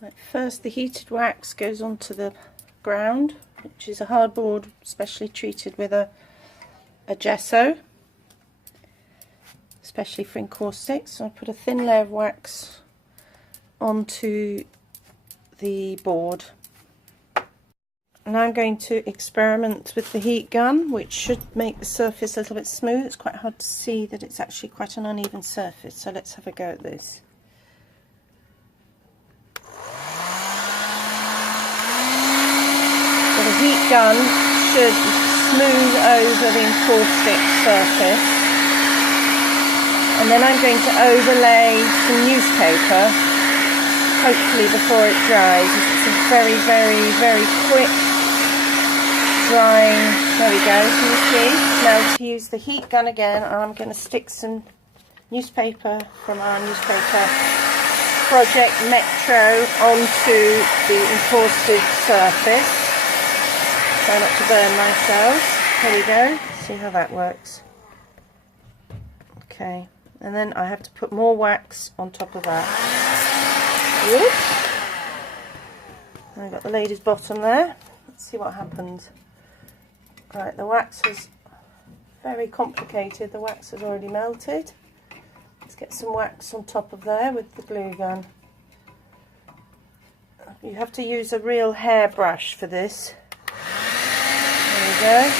Right, first the heated wax goes onto the ground, which is a hardboard specially treated with a gesso, especially for encaustic. So I put a thin layer of wax onto the board. And I'm going to experiment with the heat gun, which should make the surface a little bit smooth. It's quite hard to see that it's actually quite an uneven surface, so let's have a go at this. So the heat gun should smooth over the encaustic surface, and then I'm going to overlay some newspaper, hopefully before it dries. It's a very, very, very quick drying. There we go, can you see? Now to use the heat gun again, I'm going to stick some newspaper from our newspaper project Metro onto the encaustic surface. Try not to burn myself. There we go, see how that works. Okay, and then I have to put more wax on top of that. Whoops. I've got the lady's bottom there. Let's see what happens. Right, the wax is very complicated. The wax has already melted. Let's get some wax on top of there with the glue gun. You have to use a real hairbrush for this. There we go.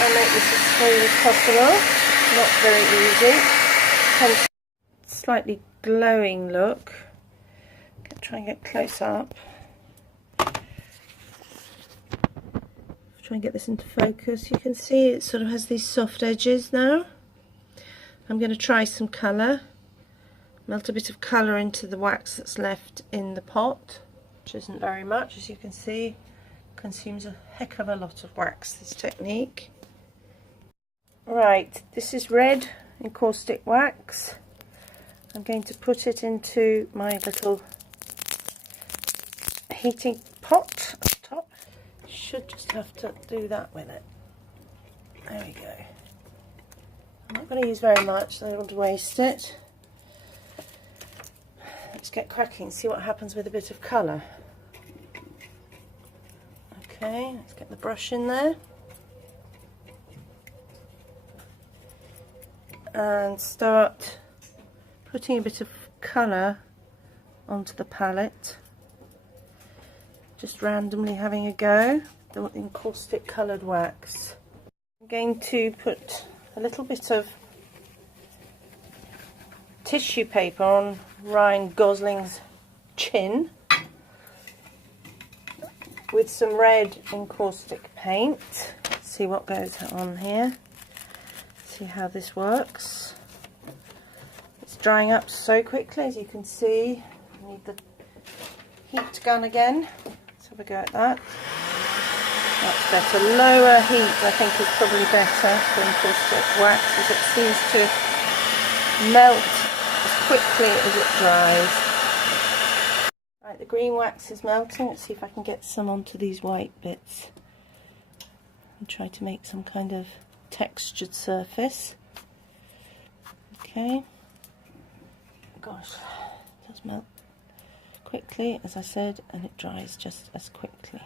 I'll make this as smooth as possible. Not very easy. Hence, slightly glowing look. Try and get close up. Try and get this into focus. You can see it sort of has these soft edges now. I'm going to try some colour. Melt a bit of colour into the wax that's left in the pot, which isn't very much, as you can see. Consumes a heck of a lot of wax, this technique. Right, this is red encaustic wax. I'm going to put it into my little heating pot up top. Should just have to do that with it. There we go. I'm not going to use very much, so I don't want to waste it. Let's get cracking, see what happens with a bit of colour. Okay, let's get the brush in there. And start putting a bit of colour onto the palette. Just randomly having a go. The encaustic coloured wax. I'm going to put a little bit of tissue paper on Ryan Gosling's chin with some red encaustic paint. Let's see what goes on here. See how this works. It's drying up so quickly, as you can see. I need the heat gun again. Let's have a go at that. That's better. Lower heat, I think, is probably better for encaustic wax, as it seems to melt as quickly as it dries. Right, the green wax is melting. Let's see if I can get some onto these white bits and try to make some kind of textured surface. Okay. Gosh, it does melt quickly, as I said, and it dries just as quickly.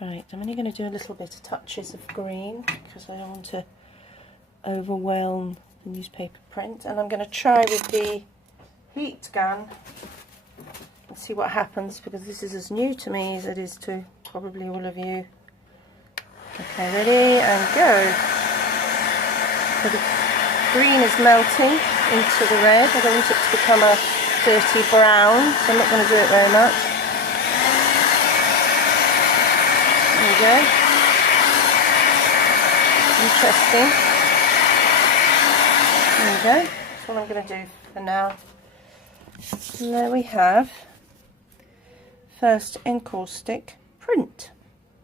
Right, I'm only going to do a little bit of touches of green because I don't want to overwhelm the newspaper print, and I'm going to try with the heat gun and see what happens, because this is as new to me as it is to probably all of you. Okay, ready and go. So the green is melting into the red. I don't want it to become a dirty brown, so I'm not going to do it very much. There we go. Interesting. There we go. That's what I'm going to do for now. And there we have first encaustic print.